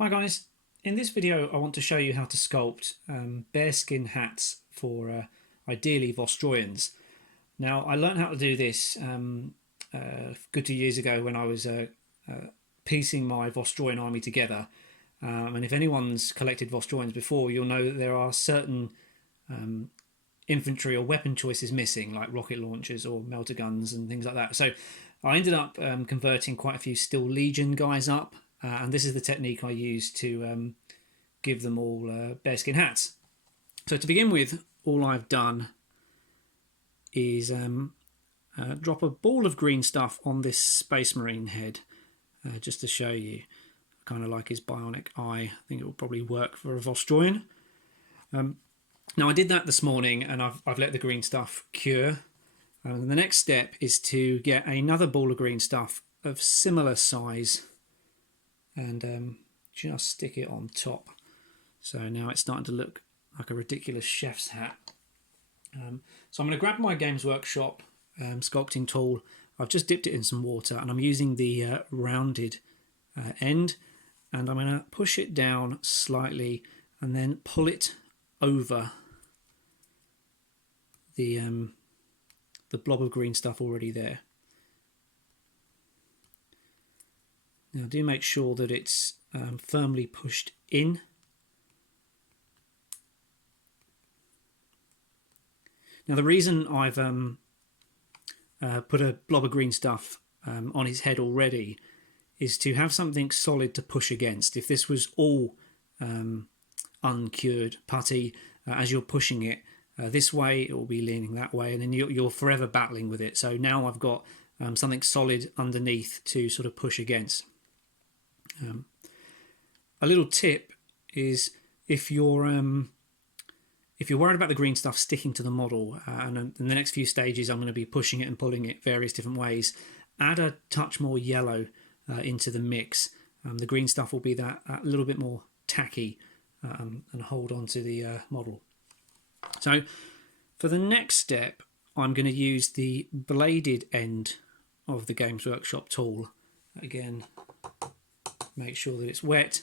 Hi guys, in this video I want to show you how to sculpt bearskin hats for ideally Vostroyans. Now I learned how to do this a good 2 years ago when I was piecing my Vostroyan army together, and if anyone's collected Vostroyans before, you'll know that there are certain infantry or weapon choices missing, like rocket launchers or melter guns and things like that. So I ended up converting quite a few Steel Legion guys up, and this is the technique I use to give them all bearskin hats. So to begin with, all I've done is drop a ball of green stuff on this Space Marine head, just to show you. Kind of like his bionic eye. I think it will probably work for a Vostroyan. Now I did that this morning, and I've let the green stuff cure. And the next step is to get another ball of green stuff of similar size and just stick it on top. So now it's starting to look like a ridiculous chef's hat. So I'm going to grab my Games Workshop sculpting tool. I've just dipped it in some water, and I'm using the rounded end, and I'm going to push it down slightly and then pull it over the blob of green stuff already there. Now do make sure that it's firmly pushed in. Now the reason I've put a blob of green stuff on his head already is to have something solid to push against. If this was all uncured putty, as you're pushing it this way, it will be leaning that way, and then you're forever battling with it. So now I've got something solid underneath to sort of push against. A little tip is if you're worried about the green stuff sticking to the model, and in the next few stages I'm going to be pushing it and pulling it various different ways, add a touch more yellow into the mix. The green stuff will be that little bit more tacky and hold on to the model. So for the next step, I'm going to use the bladed end of the Games Workshop tool. Again, make sure that it's wet,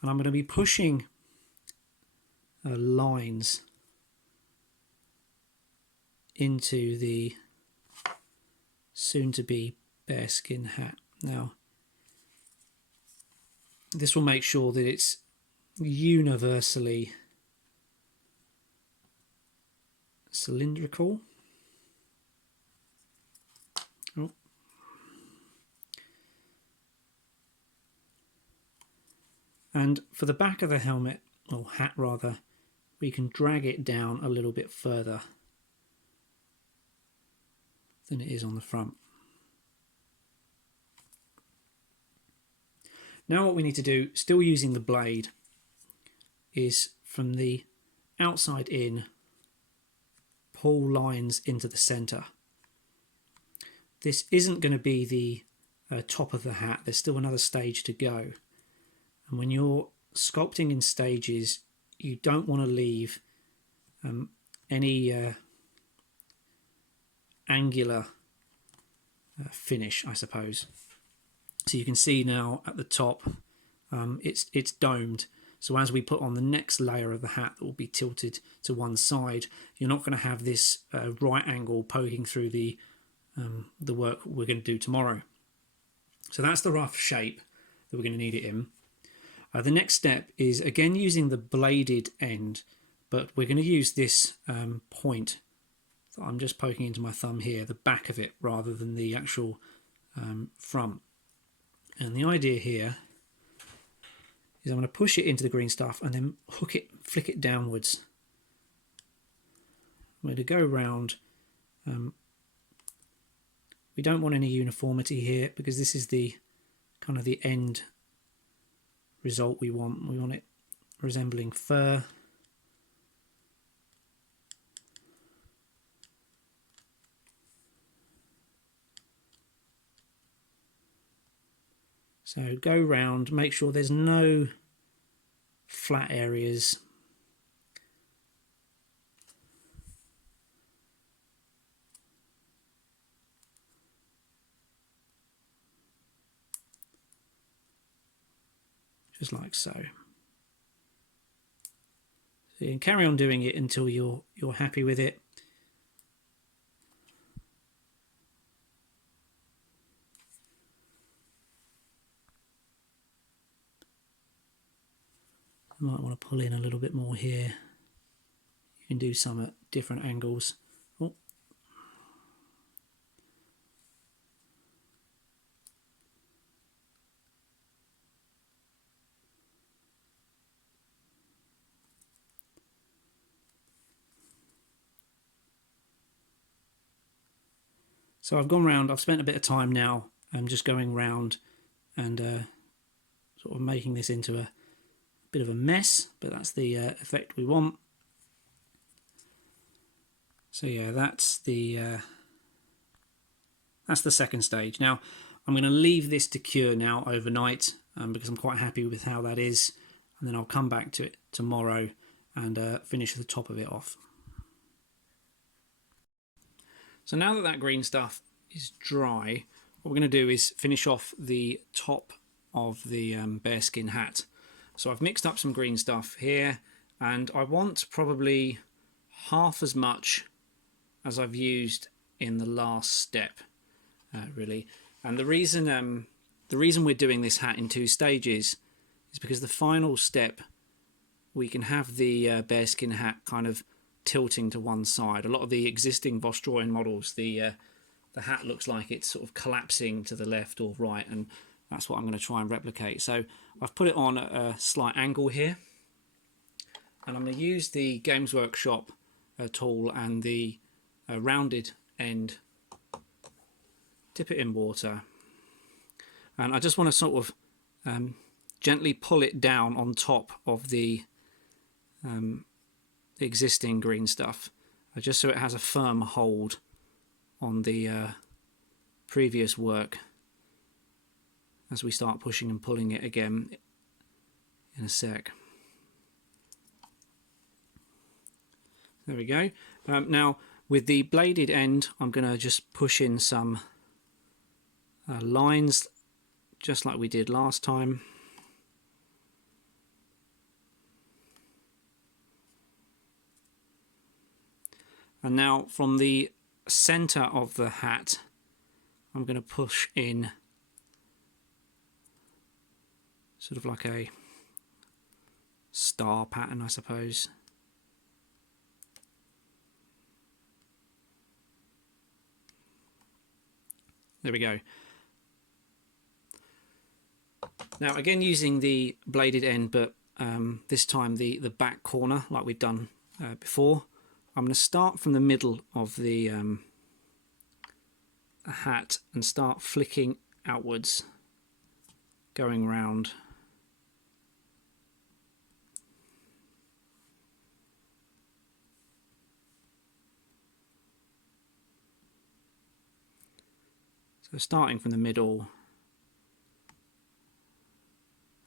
and I'm going to be pushing lines into the soon-to-be bearskin hat. Now, this will make sure that it's universally cylindrical. Oh. And for the back of the helmet, or hat rather, we can drag it down a little bit further than it is on the front. Now what we need to do, still using the blade, is from the outside in, pull lines into the center. This isn't going to be the top of the hat. There's still another stage to go. And when you're sculpting in stages, you don't want to leave any angular finish, I suppose. So you can see now at the top, it's domed. So as we put on the next layer of the hat that will be tilted to one side, you're not going to have this right angle poking through the work we're going to do tomorrow. So that's the rough shape that we're going to need it in. The next step is again using the bladed end, but we're going to use this point that I'm just poking into my thumb here, the back of it, rather than the actual front. And the idea here is I'm going to push it into the green stuff and then hook it, flick it downwards. I'm going to go round. We don't want any uniformity here because this is the kind of the end result we want. We want it resembling fur. So go round, make sure there's no flat areas. just like so. So you can carry on doing it until you're happy with it. You might want to pull in a little bit more here. You can do some at different angles. Oh. So I've gone round, I've spent a bit of time now just going round and sort of making this into a bit of a mess, but that's the effect we want. So yeah, that's the second stage. Now I'm going to leave this to cure now overnight because I'm quite happy with how that is, and then I'll come back to it tomorrow and finish the top of it off. So now that green stuff is dry, what we're going to do is finish off the top of the bearskin hat. So I've mixed up some green stuff here, and I want probably half as much as I've used in the last step, really. And the reason we're doing this hat in 2 stages is because the final step we can have the bearskin hat kind of tilting to one side. A lot of the existing Vostroyan models, the hat looks like it's sort of collapsing to the left or right, and that's what I'm going to try and replicate. So I've put it on a slight angle here, and I'm going to use the Games Workshop tool and the rounded end, dip it in water, and I just want to sort of gently pull it down on top of the existing green stuff, just so it has a firm hold on the previous work as we start pushing and pulling it again in a sec. There we go. Now with the bladed end, I'm going to just push in some lines just like we did last time. And now from the center of the hat, I'm going to push in sort of like a star pattern, I suppose. There we go. Now again using the bladed end, but this time the back corner like we've done before. I'm going to start from the middle of the hat and start flicking outwards, going round. So starting from the middle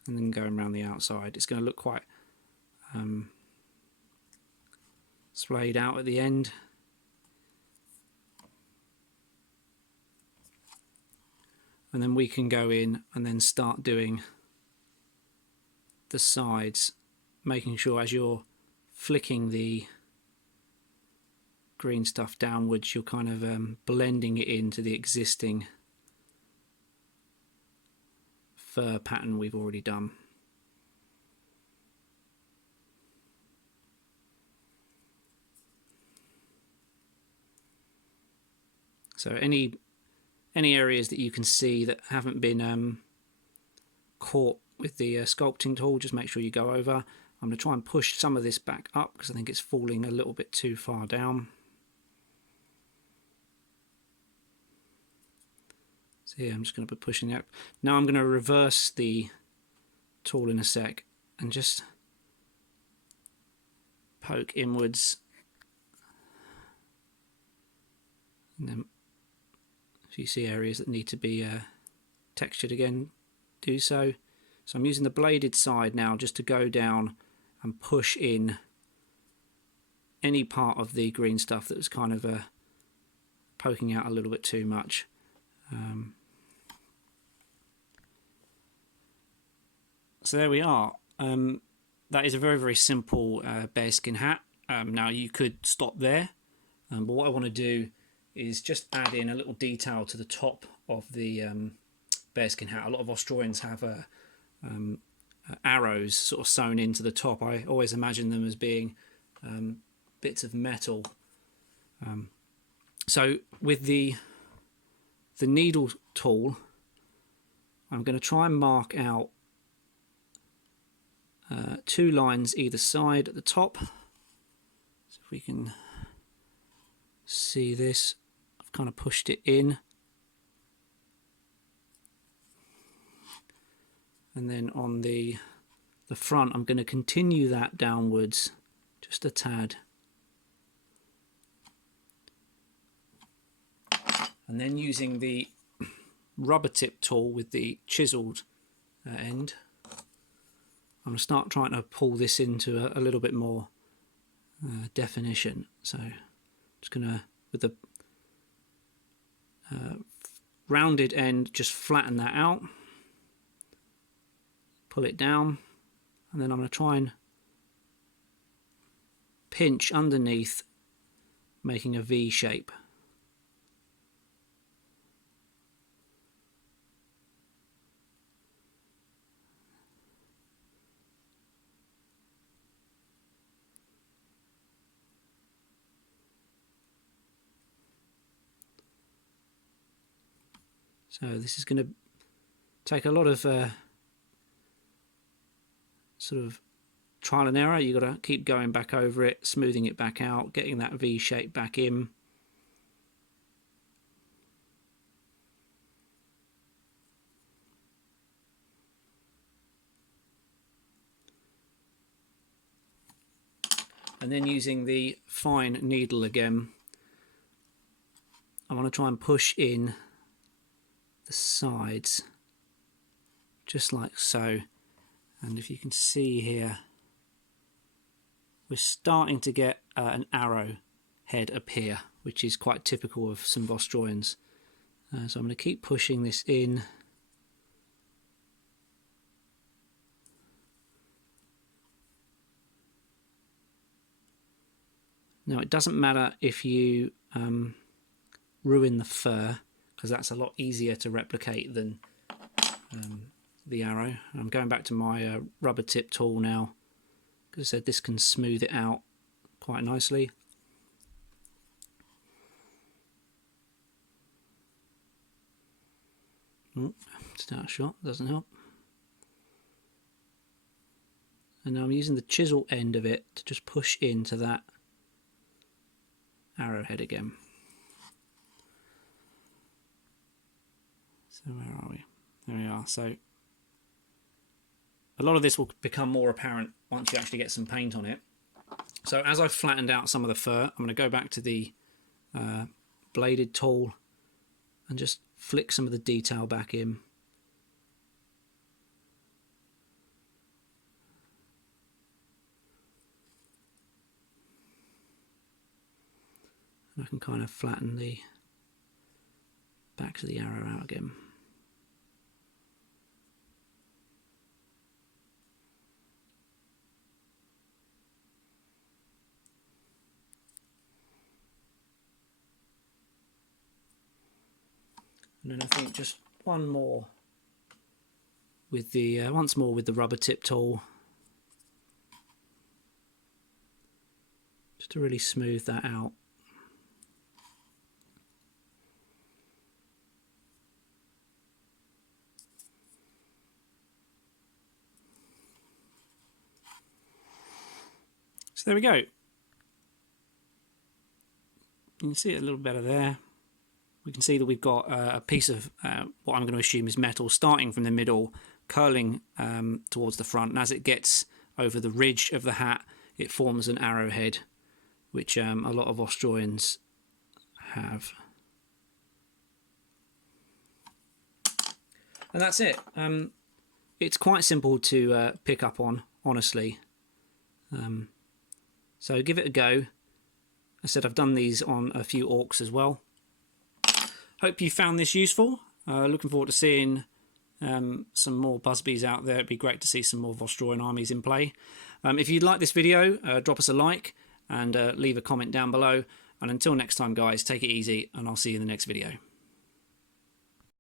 and then going around the outside. It's going to look quite splayed out at the end. And then we can go in and then start doing the sides, making sure as you're flicking the green stuff downwards, you're kind of blending it into the existing fur pattern we've already done. So any areas that you can see that haven't been caught with the sculpting tool, just make sure you go over. I'm going to try and push some of this back up because I think it's falling a little bit too far down. So yeah, I'm just going to be pushing it up. Now I'm going to reverse the tool in a sec and just poke inwards. And then if you see areas that need to be textured again, do so. So I'm using the bladed side now just to go down and push in any part of the green stuff that was kind of poking out a little bit too much. So there we are. That is a very, very simple bearskin hat. Now you could stop there, but what I want to do is just add in a little detail to the top of the bearskin hat. A lot of Vostroyans have arrows sort of sewn into the top. I always imagine them as being bits of metal. So with the needle tool, I'm going to try and mark out 2 lines either side at the top. So if we can see this, I've kind of pushed it in. And then on the front, I'm going to continue that downwards just a tad. And then using the rubber tip tool with the chiseled end, I'm going to start trying to pull this into a little bit more definition. So just going to, with the rounded end, just flatten that out, pull it down, and then I'm going to try and pinch underneath, making a V shape. So this is going to take a lot of sort of trial and error. You've got to keep going back over it, smoothing it back out, getting that V shape back in. And then using the fine needle again, I want to try and push in the sides just like so. And if you can see here, we're starting to get an arrow head appear, which is quite typical of some Vostroyans. So I'm going to keep pushing this in. Now it doesn't matter if you ruin the fur, because that's a lot easier to replicate than the arrow. I'm going back to my rubber tip tool now, because I said this can smooth it out quite nicely. Start shot doesn't help. And now I'm using the chisel end of it to just push into that arrowhead again. So where are we? There we are. So a lot of this will become more apparent once you actually get some paint on it. So as I've flattened out some of the fur, I'm going to go back to the bladed tool and just flick some of the detail back in. And I can kind of flatten the backs of the arrow out again. And then I think just one more with the once more with the rubber tip tool, just to really smooth that out. So there we go. You can see it a little better there. We can see that we've got a piece of what I'm going to assume is metal starting from the middle, curling towards the front, and as it gets over the ridge of the hat, it forms an arrowhead, which a lot of Vostroyans have. And that's it. It's quite simple to pick up on, honestly. So give it a go. I said I've done these on a few orcs as well. Hope you found this useful. Looking forward to seeing some more Busbies out there. It'd be great to see some more Vostroyan armies in play. If you'd like this video, drop us a like and leave a comment down below. And until next time, guys, take it easy, and I'll see you in the next video.